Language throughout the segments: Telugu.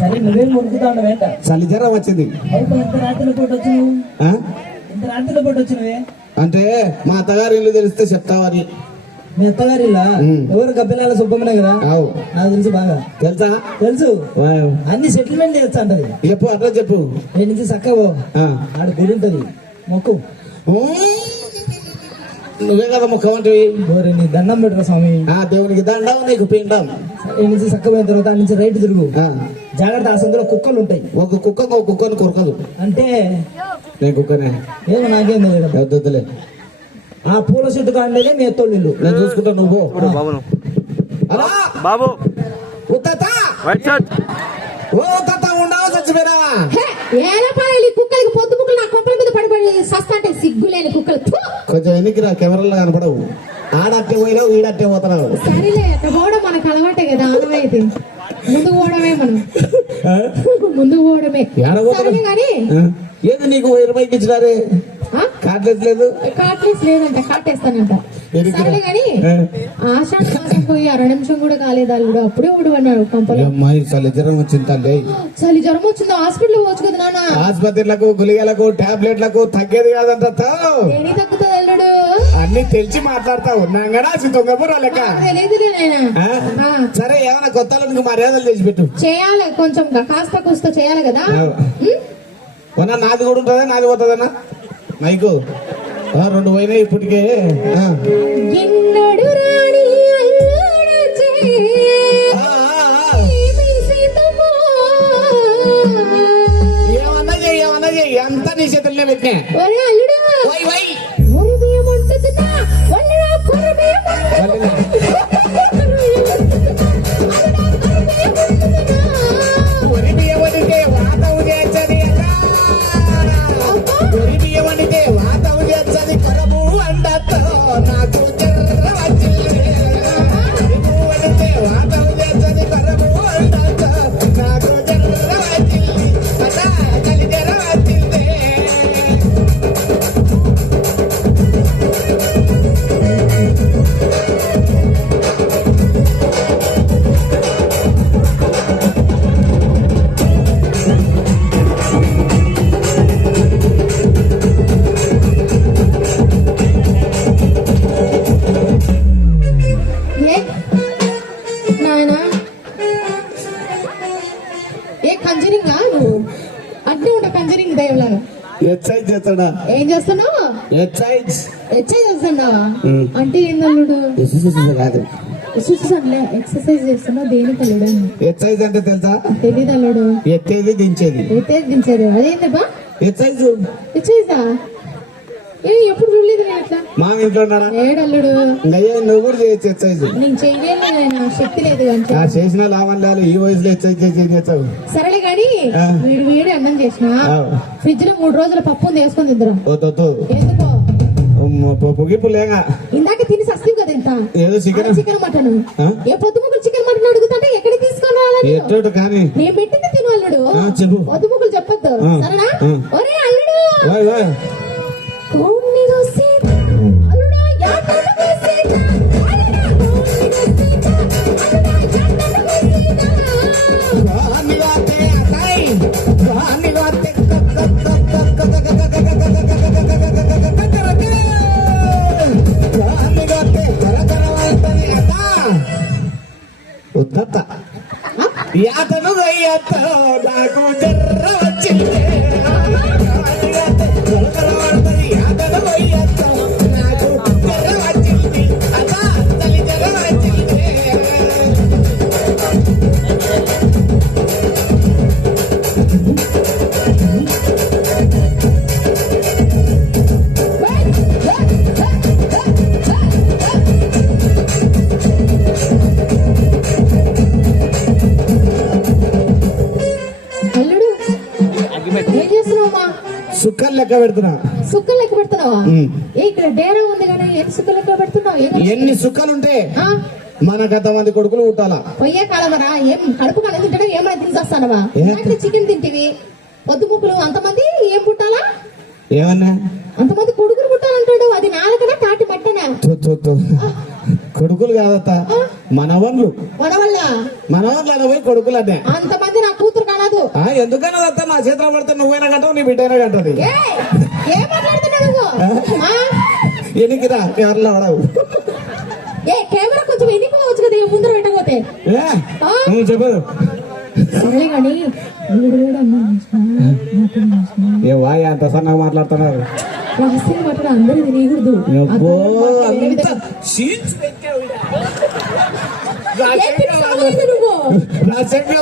సరే నువ్వేం మునుకుతాండవేంట చలి జ్వరం వచ్చింది. ఇంత రాత్రిలో పూట వచ్చినావు, ఇంత రాత్రిలో పూట వచ్చినవే అంటే మా అత్తగారి ఇల్లు తెలిస్తే చెప్తావని. మీ అత్తగారి ఇల్లా? ఎవరు గబ్బిలాల సుబ్బమ్మనే కదా? నాకు తెలుసు, బాగా తెలుసా? తెలుసు. అన్ని సెటిల్మెంట్ చేస్తా అంటది. చెప్పు అట్లా చెప్పు. నేను నుంచి చక్కవో ఆడ గుడి ఉంటది, మొక్కు. నువ్వే కదా మొక్కమంటివి. నీ దండం పెట్టరా స్వామి. దేవునికి దండం, నీకు పిండం. ఈ నుంచి చక్కపోయిన తర్వాత ఆ నుంచి రైట్ తిరుగు. జాగ్రత్త, ఆ సందులో కుక్కలు ఉంటాయి. ఒక కుక్కని కొరకదు అంటే నేను కుక్కనే. ఏమో నాకేం తెలియదు. ఆ పూల చెట్టు కాండేదే మీ ఎత్తోళ్ళు ఇల్లు. నేను చూసుకుంటా, నువ్వు బాబు ఉండవా చచ్చిపోయినావా? కుక్కలకి పొద్దు ముక్కలు నా కొంపల మీద పడిపడి సస్తా సిగ్గులేని కుక్కలు. కొంచెం ఎన్నికి రా, కెమెరాలో కనపడవు. ఆడట్టే పోయినావు, ఈడట్టే పోతున్నావు. సరేలే, అక్కడ పోవడం మనకు అలవాటే కదా. ఆనవైతే ముందుకు పోవడమే, మనం ముందుకు పోవడమే. సరేలే కానీ ఏది నీకు 1000 రూపాయలకి ఇచ్చినారే? కార్డ్లెస్ లేదు. కార్డ్లెస్ లేదంట, కార్టేస్తానంట. సరేలే కానీ ఆషాఢ మాసం పోయి 2 నిమిషం కూడా కాలేదు అల్లుడు, అప్పుడే ఊడవన్నాడు కంపలో. చలి జ్వరం వచ్చింది తల్లి. చలి జ్వరం వచ్చింది, హాస్పిటల్ పోవచ్చు కదా నాన్న. ఆసుపత్రులకు, గుళికలకు, టాబ్లెట్లకు తగ్గేది కాదంట. దేని తగ్గుతుంది అల్లుడు? అన్ని తెలిసి మాట్లాడతావు. నాగడా దొంగపురా లెక్క. సరే, ఏమైనా కొత్త మర్యాదలు చేసి పెట్టు. చేయాలి, కొంచెం కాస్త కూస్త చేయాలి కదా. నాది కూడా ఉంటుందా? నాది పోతుందన్నా మైకు 2 పోయినాయి ఇప్పటికే. ఏమన్నా ఎంత నీ చేతుల్లో పెట్టినా. ఎక్సైజ్ చేస్తాడా? ఏం చేస్తున్నావు? ఎక్సైజ్ చేస్తున్నావా? అంటే ఏందల్లుడు? కాదు, ఎక్సర్సైజ్ చేస్తున్నావు. దేనికి అల్లుడు? ఎక్సైజ్ అంటే తెలుసా? తెలీదు అల్లుడు. ఎత్తేది దించేది. దించేది అదేంటి బా? ఎక్సైజ్. ఎక్సైజా? ఎప్పుడు చూడలేదు నేను అట్లా. మా ఇంట్లో ఏడల్లుడు నువ్వు కూడా చేయొచ్చు ఎక్సైజ్. నేను చేయలేను, శక్తి లేదు. చేసిన లాభం లేదు, ఈ వయసులో ఎక్సైజ్ చేస్తావు. సరేలే కానీ వేడి అన్నం చేసిన ఫ్రిడ్జ్ లో 3 రోజుల పప్పు వేసుకొని తిందరం. ఎందుకో పొగిపులేగా ఇందాక తిని సస్తివి కదా. ఇంత ఏదో చికెన్ మటన్, ఏ పొద్దుముకులు చికెన్ మటన్ అడుగుతుంటే ఎక్కడికి తీసుకొని కానీ నేను పెట్టింది తిను అల్లుడు. చెప్పు, పొద్దుముకులు చెప్పొద్దు సరేనా? ఒరే అల్లుడు, యాతను నాకు జర్ర వచ్చింది. సుక్కలు లెక్క పెడుతున్నా. సుక్కలు లెక్క పెడుతున్నావా? ఇక్కడ డేరా ఉంది కదా, ఎన్ని సుక్కలు లెక్క పెడుతున్నావు? ఎన్ని సుక్కలుంటే మనకు అంతమంది కొడుకులు పుట్టాలా? పొయ్యే కాలమరా, ఏం కడుపు కాలం తింటాడో ఏమైనా తినేస్తానవా? చికెన్ తింటివి, పొద్దు ముక్కులు, అంతమంది ఏం పుట్టాలా? ఏమన్నా అంతమంది కొడుకులు పుట్టాలంటాడు. అది నాలుగనా తాటి మట్టనా? కొడుకులు కాదత్త, మనవన్లు. మన వల్ల పోయి కొడుకులు అంటే అంతమంది నా కూతురు కానదు. ఎందుకన్నా అత్త, నా చేతిలో పడితే నువ్వైనా కంటావు, నీ బిడ్డైనా కంటది. ఏం మాట్లాడుతున్నావు నువ్వు? ఎనికిరా ఎవరిలో పడవు. ఏ కెమెరా కొంచెం ఎన్నికోవచ్చు కదా, ముందర పెట్టకపోతే. చెప్పదు సరే కానీ వీడు కూడా ఏ వాయ్ అంత సన్నగా మాట్లాడుతున్నారు. రహస్యం మాట్లాడ అందరూ తెలియకూడదు.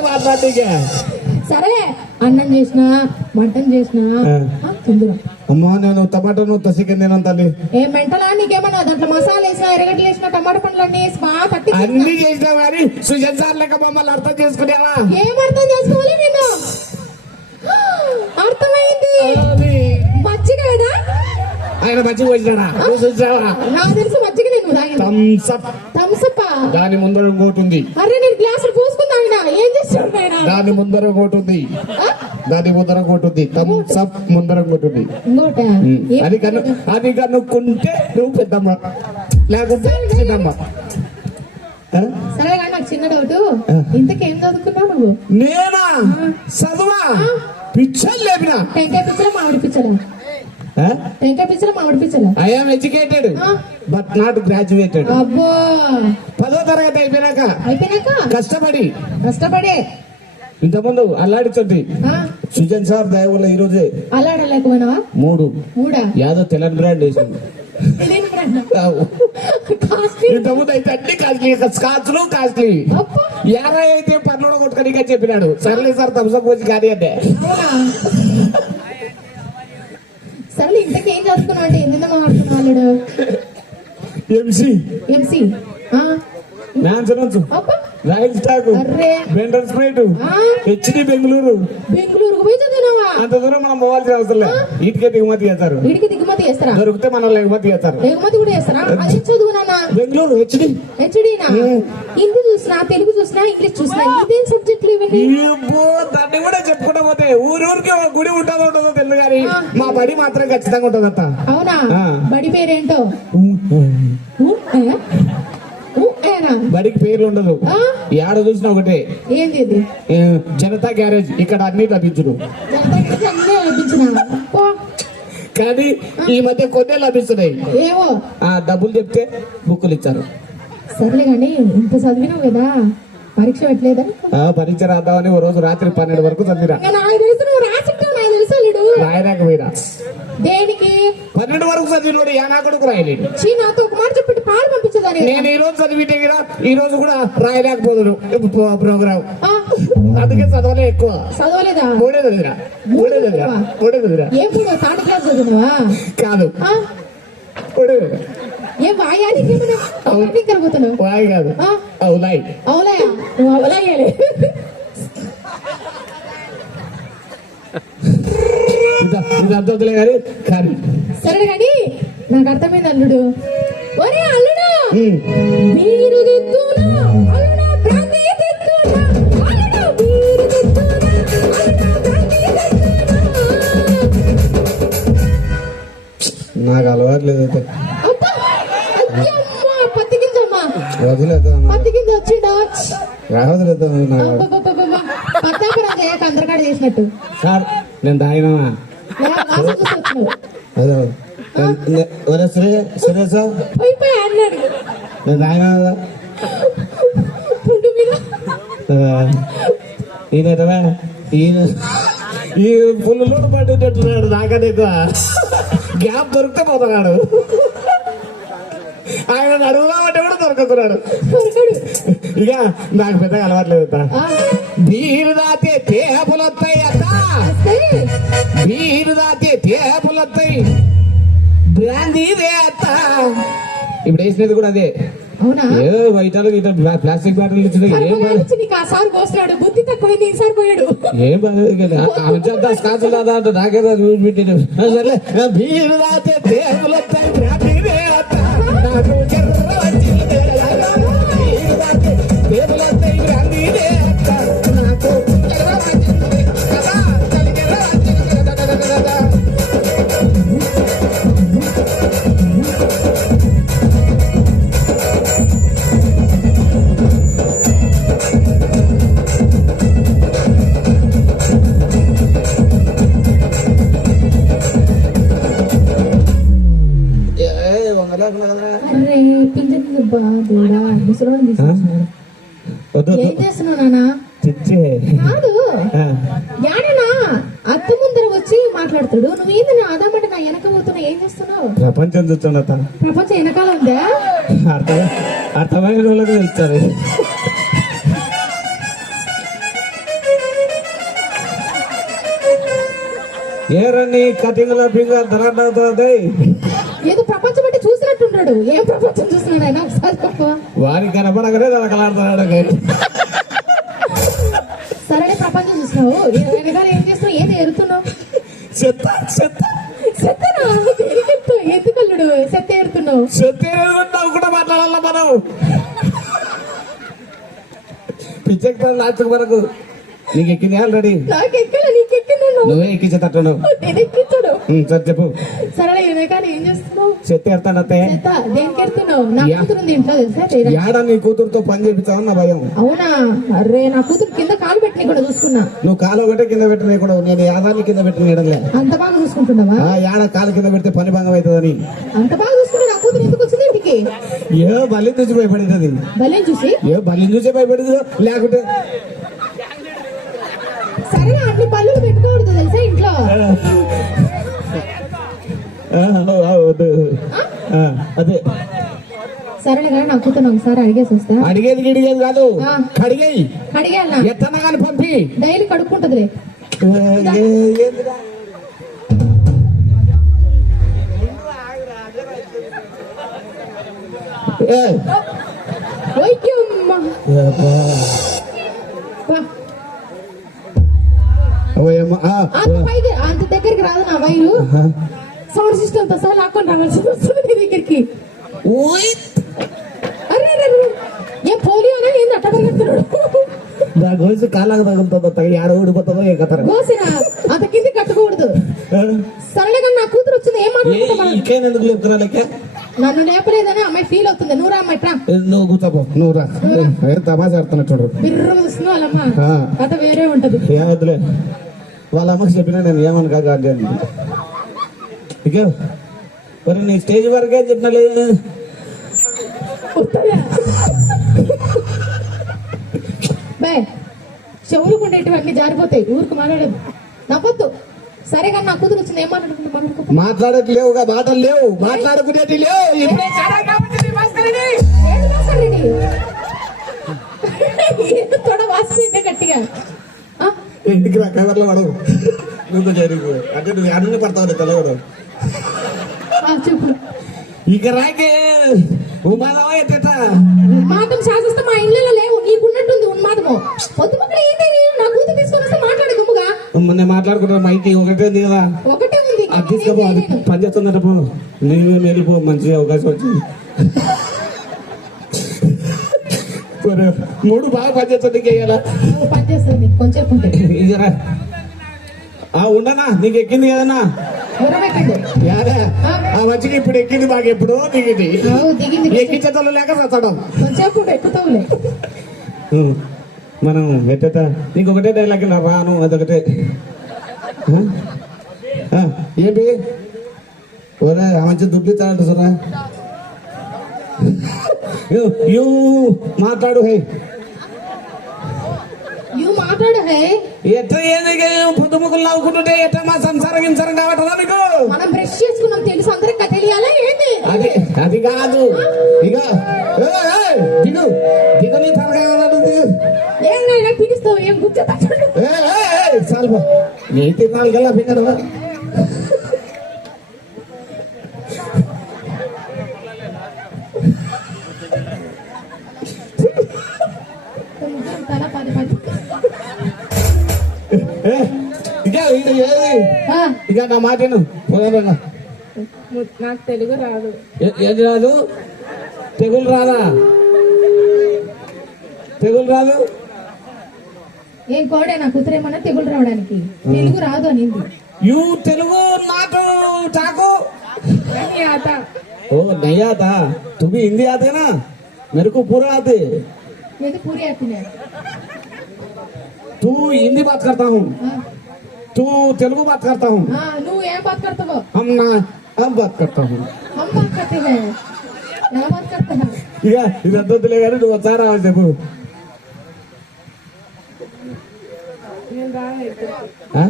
మాట్లాడికే సరే అన్నం చేసినా మటన్ చేసినా తిందురా. అమ్మా నేను టమాటా నువ్వు చికెన్ తిన్నాను తల్లి. ఏ మెంటలా నీకేమన్నా దాంట్లో మసాలా వేసినా ఎరగడ్డలు వేసినా టమాటా పండ్లు అన్ని వేసి బాగా తట్టి అన్ని చేసినా కానీ సుజన్ సార్ లెక్క మమ్మల్ని అర్థం చేసుకునేవా? ఏం అర్థం చేసుకోవాలి నేను? అర్థమైంది. మజ్జిగ కదా ఆయన మంచిగా వచ్చినాడా? నువ్వు చూసావా? నాకు తెలుసు మజ్జిగ నేను తాగిన. థమ్సప్ దాని ముందర ఇంకోటి ఉంది. అరే నేను గ్లాసులు పోసుకుని తాగినా. ఏం చేస్తాడు ఆయన? దాని ముందర ఇంకోటి ఉంది. దాని ముందర ఇంకోటి ఉంది. థమ్సప్ ముందర ఇంకోటి ఉంది. ఇంకోట అది కనుక్కుంటే నువ్వు పెద్దమ్మ, లేకుంటే చిన్నమ్మ. సరే కానీ నాకు చిన్న డౌట్, ఇంతకేం చదువుకున్నావు నువ్వు? నేనా చదువా? పిచ్చలు లేపినా. టెంకాయ పిచ్చలా మామిడి పిచ్చలా? టెంకాయ పిచ్చలా మామిడి పిచ్చలా? I am educated but not graduated. అబ్బో 10వ తరగతి అయిపోయినాక కష్టపడి ఇంతకుముందు అల్లాడిచొద్ది సుజన్ సార్ దయ వల్ల ఈ రోజే అల్లాడలేకపోయినావా? మూడా యాదో తెలంగాణ బ్రాండ్ వేసింది. ఇంతకుముందు అయితే అన్ని కాస్ట్లీ, స్కాచ్లు కాస్ట్లీ. 50 అయితే పన్నులో కొట్టుకొని చెప్పినాడు. సర్లే సార్ థమ్సప్ వచ్చి కానీ అంటే. సరే ఇంతకేం చదువుకున్నావు అంటే ఎందుకు మాట్లాడుతున్నాడు? MC rail stock, Bender స్ప్రేట్, HD Bengaluru. పోయి చదివినావా? అంత దూరం మనం పోవాల్సిన అవసరం లేదు. ఇటుకే దిగుమతి చేస్తారు. దిగుమతి చేస్తారా? దొరికితే మనం ఎగుమతి చేస్తారు. ఎగుమతి కూడా చేస్తారా? అది చదువునా? బెంగళూరు హెచ్డీనా? హిందీ చూసినా, తెలుగు చూసినా, ఇంగ్లీష్ చూసినా, ఇదేం సబ్జెక్టులు ఇవన్నీ? దాన్ని కూడా చెప్పుకుంటా పోతే ఊరికి ఒక గుడి ఉంటుందో ఉంటుందో తెలుసు కానీ మా బడి మాత్రం ఖచ్చితంగా ఉంటుందంట. అవునా? బడి పేరేంటో? బడికి పేర్లు ఉండదు, ఏడ చూసినా ఒకటే. ఏంది? జనతా గ్యారేజ్. ఇక్కడ అన్ని లభించును కానీ ఈ మధ్య కొన్నే లభిస్తున్నాయి. ఏవో డబ్బులు చెప్తే బుక్కులు ఇచ్చారు. సర్లే కానీ ఇంత చదివినావు కదా, పరీక్ష పెట్టలేదా? పరీక్ష రాద్దామని ఓ రోజు రాత్రి 12 వరకు చదివిరా. రాయలేకపోయినా. దేనికి? 12 వరకు చదివినోడు నా కొడుకు రాయలేడు. నాతో ఒక మాట చెప్పి పాలు పంపించదాన్ని. నేను ఈ రోజు చదివితే కదా ఈ రోజు కూడా రాయలేకపోదును ప్రోగ్రామ్. అందుకే చదవలే ఎక్కువ. చదవలేదా? మూడే చదివిరా. ఏ మూడో? థర్డ్ క్లాస్ చదివినావా? కాదు, ఏం వాయానికి పోతున్నావు? వాయి కాదు, అవులాయి. అవులాయా? అవులాయాలి. ఇది అర్థవుతులే కానీ కానీ సరే కానీ నాకు అర్థమైంది అల్లుడు. ఒరే అల్లుడు, మీరు తెత్తునా అల్లుడా బ్రాందీ తెత్తునా, అల్లుడా మీరు తెత్తునా అల్లుడా బ్రాందీ తెత్తునా. నాకు అలవాటు లేదు. పత్తి గింజమ్మా, పత్తి గింజ వచ్చిండా? పత్తాపురం చేయక అందరికాడ చేసినట్టు. సార్ నేను తాగినావా? సురేష్ అన్నాడు నేను తాగినా కదా. ఈయనటవా ఈ పుల్లు పట్టున్నాడు. నాకనే గ్యాప్ దొరికితే పోతున్నాడు. ఆయన అడుగుదామంటే కూడా దొరకకున్నాడు. ఇక నాకు పెద్దగా అలవాట్లేదు. బీరు దాతే తేపులొత్తాయి అత్త, బీరు దాతే తేపులొత్తాయి, బ్రాందీ అత్త. ఇప్పుడు వేసినది కూడా అదే. ఏ బయట ప్లాస్టిక్ బాటిల్ ఇచ్చిన ఏం బుద్ధి తక్కువ ఏం బాగా స్కాచ్ దాదా అంటే నాకేదా చూసి పెట్టాడు. సరే బీరు దాతే తేపులొత్తాయి, బ్రాందీ అత్త, నాకు లేకుండా కదరా. అరే పింఛన్ బాధుడా ముసలివాడిని తీసుకొచ్చినాడు. వద్దు ఏం చేస్తున్నావు నాన్న? చిచ్చే కాదు యాడనా అత్త ముందర వచ్చి మాట్లాడుతాడు. నువ్వు ఏంది నా ఆదామంటే నా వెనక పోతున్నా? ఏం చేస్తున్నావు? ప్రపంచం చూస్తున్నా ప్రపంచం వెనకాల ఉందా? అర్థమైన వాళ్ళకి తెలుస్తారు. ఏరని కటింగ్ లో ఫింగర్ ధరవుతుంది. ఏదో ప్రపంచం అంటే చూసినట్టున్నాడు. ఏం ప్రపంచం చూస్తున్నాడు ఆయన? ఒకసారి చెప్పు. వారికి కనపడగానే దొరకలాడుతున్నాడు. సరే ప్రపంచం చూసినావు, వెనకాల ఏం చేస్తున్నావు? ఏది ఎరుతున్నావు? చెత్త చెత్త చెత్తనా? ఎందుకల్లుడు చెత్త ఎరుతున్నావు? చెత్త కూడా మాట్లాడాల మనం. పిచ్చెక్కి లాస్ట్ వరకు నీకు ఎక్కింది ఆల్రెడీ. నాకు ఎక్కలే, నీకు ఎక్కింది. నువ్వే ఎక్కించేటట్టు నేను ఎక్కించాడు. సరే చెప్పు. సరే వెనకాల ఏం చేస్తున్నావు? చెత్త ఎడతాడతే. చెత్త దేనికి ఎడుతున్నావు? నా కూతురు ఉంది ఇంట్లో తెలుసా? ఏడా నీ కూతురుతో పని చేపించావు నా భయం. అవునా? అరే నా కూతురు కింద కాలు పెట్టి కూడా చూసుకున్నా. నువ్వు కాలు ఒకటే కింద పెట్టిన కూడా నేను యాదాన్ని కింద పెట్టిన నీడలే. అంత బాగా చూసుకుంటున్నావా? యాడ కాలు కింద పెడితే పని భంగం అవుతుందని. అంత బాగా చూసుకుంటే నా కూతురు ఎందుకు వచ్చింది ఇంటికి? ఏ బల్లి చూసి భయపడేది. బల్యం చూసి? ఏ బల్లి చూసే భయపడేది. లేకుంటే సరే అన్ని పళ్ళు పెట్టుకోకూడదు తెలుసా ఇంట్లో. అదే సరేలే కానీ నా కూతురు ఒకసారి అడిగేసి వస్తా. అడిగేది గిడిగేది కాదు, కడిగేయి. కడిగేయాలా? ఎత్తనా కానీ పంపి. డైలీ కడుక్కుంటదిలే. అంత దగ్గరికి రాదు నా వైరు. సౌండ్ సిస్టమ్ తో సహా లాక్కొని రావాల్సి వస్తుంది నీ దగ్గరికి. ఏ పోలియోనా ఏంది అట్ట పరిగెడుతున్నాడు? నా గోసి కాలాగా తగులుతుందో ఏడ ఊడిపోతుందో ఏ కథ. గోసినా అంత కింద కట్టకూడదు. సరేలే కానీ నా కూతురు వచ్చింది. ఏం మాట్లాడుతున్నా? ఎందుకు లేపుతున్నా లెక్క? నన్ను లేపలేదని అమ్మాయి ఫీల్ అవుతుంది. నువ్వు రా అమ్మాయి ట్రా. నువ్వు కూర్చోపో. నువ్వు రా. తమాషా ఆడుతున్నట్టు బిర్రు చూస్తున్నావు వాళ్ళమ్మ కథ వేరే ఉంటది. ఏమద్దులే, వాళ్ళ అమ్మకి చెప్పినా నేను ఏమని కాదు. ఇక మరి నీ స్టేజ్ వరకే చెప్పినలే. బే చెవులకు ఉండేటివన్నీ జారిపోతాయి. ఊరికి మాట్లాడదు, నవ్వద్దు. సరే కానీ నా కూతురు వచ్చింది. ఏం మాట్లాడుకుంటా? మాట్లాడట్లేవుగా, మాటలు లేవు, మాట్లాడుకునేటి లేవు. తొడ వాసిపోయిందే గట్టిగా. ఇంటికి రా, కవర్లో పడవు. నువ్వు జరుగు అంటే నువ్వు అన్నీ పడతావు తెలవడం. చెప్పు. ఇక రాకే ఉమాదమా ఎట్ట మాటలు శాసిస్తే మా ఇళ్ళలో లేవు. నీకున్నట్టుంది ఉన్మాదము. పొద్దుపక్కల ఏంటి? నా కూతురు తీసుకొని వస్తే మాట్లాడే గుమ్ముగా. నేను మాట్లాడుకుంటాను. మైకి ఒకటే ఉంది కదా, ఒకటే ఉంది. అది తీసుకోపో. అది పని చేస్తుందట. పో నువ్వే వెళ్ళిపో. మంచి అవకాశం వచ్చింది. 3 బాగా పనిచేస్తుంది. పనిచేస్తుంది కొంచెం ఇజరా ఉండనా? నీకు ఎక్కింది కదన్నా? యాదా ఆ మంచిగా ఇప్పుడు ఎక్కింది. మాకు ఎప్పుడు దిగింది. ఎక్కించడం లేక చదవడం కొంచెం ఎక్కుతావులే. మనం ఎట్ట నీకు ఒకటే డైలాగ్ నా రాను. అదొకటే. ఏంటి ఓరే మంచి దుడ్డు ఇస్తాడంట సురా. యూ మాట్లాడు. హై మాట్లాడు. హై ఎట్లా ఏంది పొద్దుముకులు నవ్వుకుంటుంటే ఎట్లా మా సంసారం హింసరం కావట్లా నీకు? మనం బ్రష్ చేసుకున్నాం తెలుసు, అందరికి తెలియాలా ఏంటి? అది కాదు. ఇక దిగు దిగు. నీ తరగతి ఏమైనా పిలుస్తావు? ఏం గుర్తు చాలు. ఏ తిన్నాళ్ళకల్లా పిక్కడవా? ఇక నా మాటను నాకు తెలుగు రాదు. ఏది రాదు? తెగులు రాదా? తెగులు రాదు. ఏం కోడే నా కూతురేమన్నా తెగులు రావడానికి? తెలుగు రాదు అనింది. యూ తెలుగు నాటు చాకు. ओ नहीं आता, तू भी हिंदी आती है ना, मेरे को पूरा आते. मैं तो पूरी आती है. तू हिंदी बात करता हूँ, तू तेलुगु बात करता हूँ. हाँ, नू ये बात करता हो. हम बात करता हूँ. हम बात करते हैं. ఎలా మాట్లాడుతున్నా ఇక ఇది వద్దొద్దులే కానీ నువ్వు వచ్చారా అని చెప్పు. నేను రాను ఆ?